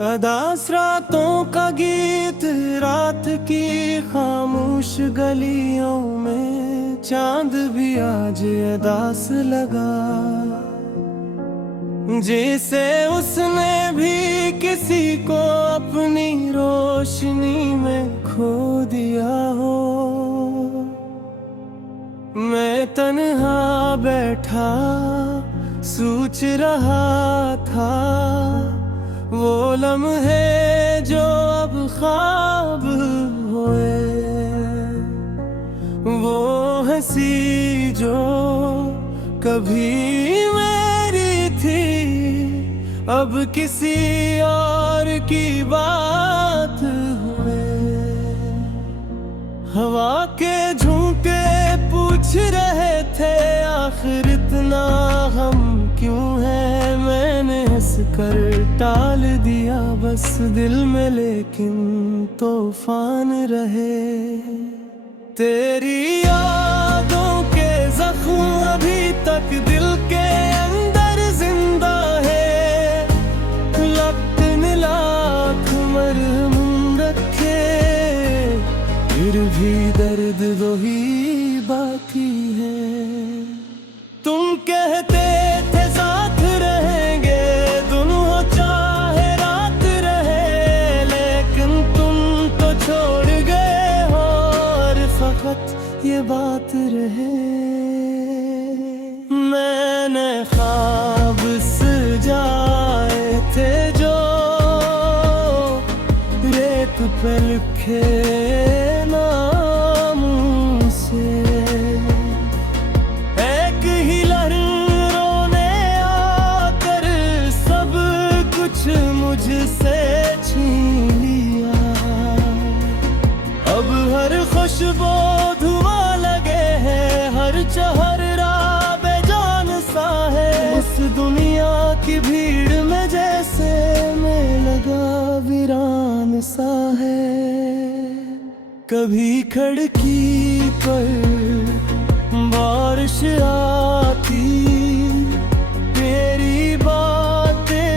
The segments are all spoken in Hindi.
अदास रातों का गीत, रात की खामोश गलियों में चांद भी आज अदास लगा, जैसे उसने भी किसी को अपनी रोशनी में खो दिया हो। मैं तन्हा बैठा सोच रहा था, वो लम्हे जो अब ख्वाब हुए, वो हंसी जो कभी मेरी थी, अब किसी और की बात हुए। हवा के झोंके पूछ रहे थे आखिर इतना हम क्यों है, मैंने हंस कर टाल दिया बस दिल में, लेकिन तूफान रहे। तेरी यादों के जख्म अभी तक दिल के अंदर जिंदा है, लपट लाख मरहम रखे, फिर भी दर्द वही बाकी है। तुम कहते थे साथ रहेंगे, दोनों चाहे रात रहे, लेकिन तुम तो छोड़ गए हो और फकत ये बात रहे। मैंने ख्वाब सजाए थे जो रेत पे लिखे नामों से, एक ही लहर रोने आकर सब कुछ मुझसे छीन लिया। अब हर खुशबू धुआं लगे है, हर चेहरा बेजान सा है, इस दुनिया की भीड़ में जैसे मैं लगा वीरान सा है। कभी खिड़की पर बारिश आती, तेरी बातें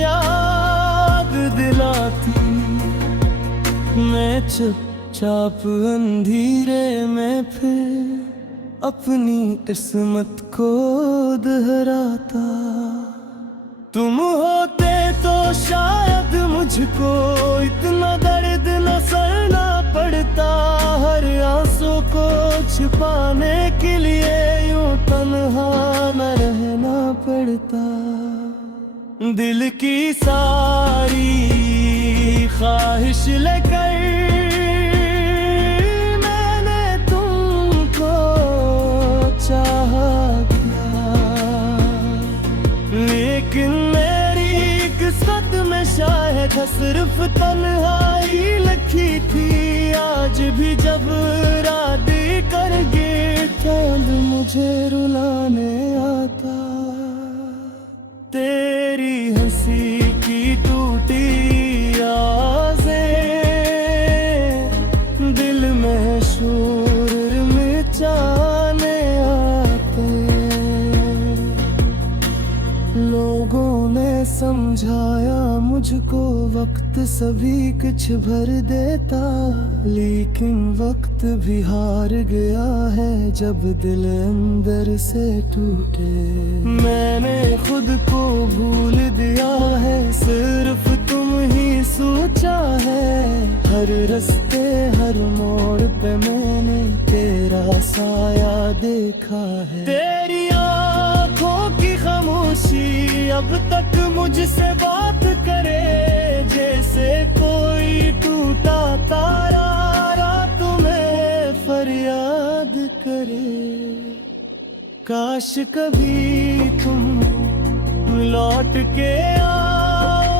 याद दिलाती, मैं चुपचाप अंधेरे में फिर अपनी किस्मत को दोहराता। तुम होते तो शायद मुझको इतना दर्द न सहना पड़ता, हर आंसू को छिपाने के लिए यूं तन्हा न रहना पड़ता। दिल की सारी ख्वाहिश लेकर मैंने तुमको चाहा क्या, लेकिन मेरी किस्मत में शायद सिर्फ तन्हाई लिखी थी। आज भी जब रातें करके चांद मुझे रुलाने आता, तेरी हंसी की टूटी आवाज़ें दिल में शोर मचाने आते। लोगों ने समझाया मुझको वक्त सभी कुछ भर देता, लेकिन वक्त भी हार गया है जब दिल अंदर से टूटे। मैंने खुद को भूल दिया है, सिर्फ तुम ही सोचा है, हर रास्ते हर मोड़ पे मैंने तेरा साया देखा है। तेरी आँखों की खामोशी अब तक मुझसे बात करे, जैसे कोई टूटा तारा रात में फरियाद करे। काश कभी तुम लौट के आओ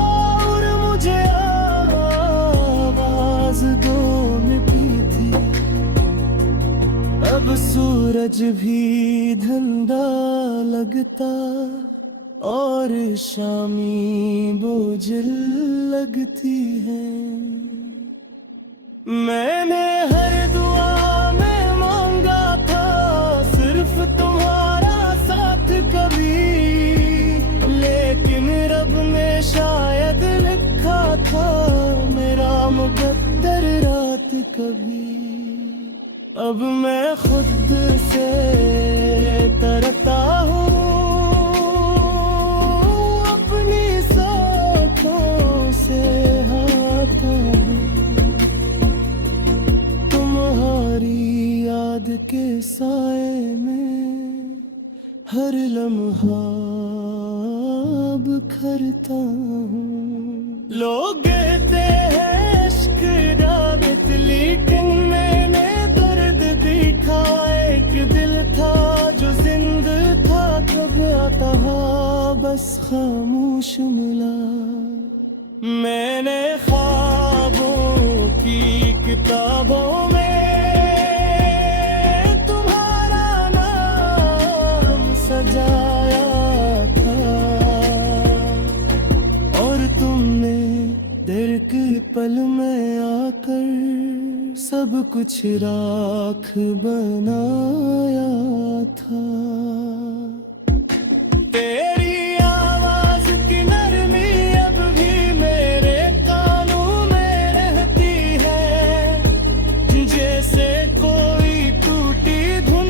और मुझे आवाज दो मिटी थी। अब सूरज भी धंधा लगता और शामी बोझिल लगती है। मैंने हर दुआ में मांगा था सिर्फ तुम्हारा साथ कभी, लेकिन रब ने कभी। अब मैं खुद से डरता हूँ, अपनी सोचों से हारता हूँ। तुम्हारी याद के साए में हर लम्हा बिखरता हूँ। लोग कहते हैं इश्क जाबित, लेकिन मैंने दर्द देखा। एक दिल था जो जिंदा था, कब आता बस खामोश मिला। मैंने ख्वाबों की किताबों में सजाया था, और तुमने दिल के पल में आकर सब कुछ राख बनाया था। तेरी आवाज की नरमी अब भी मेरे कानों में रहती है, जैसे कोई टूटी धुन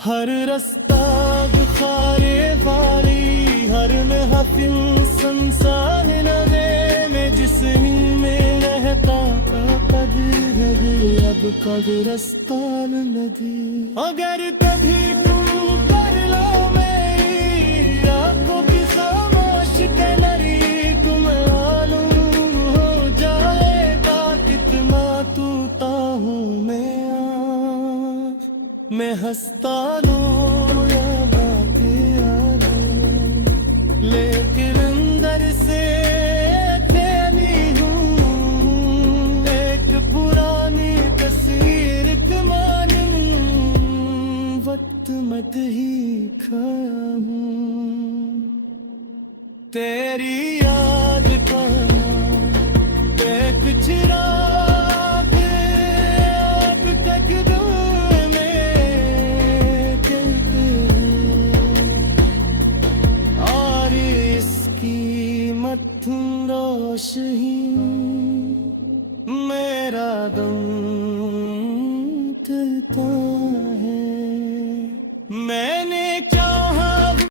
हर रास्ता बुखारे वाली, हर महफिल संसार लगे में, जिस में रहता का कदर है अब कब्रिस्ता नदी। अगर कभी तुम कर लो मेरी आंखों की खामोश कलरी, तुम मालूम हो जाएगा कितना टूटा हूँ मैं हंसता लूं या बातें आलूं, लेकिन अंदर से अकेली हूँ। एक पुरानी तस्वीर के मालूम, वक्त मत ही खाया हूँ। तेरी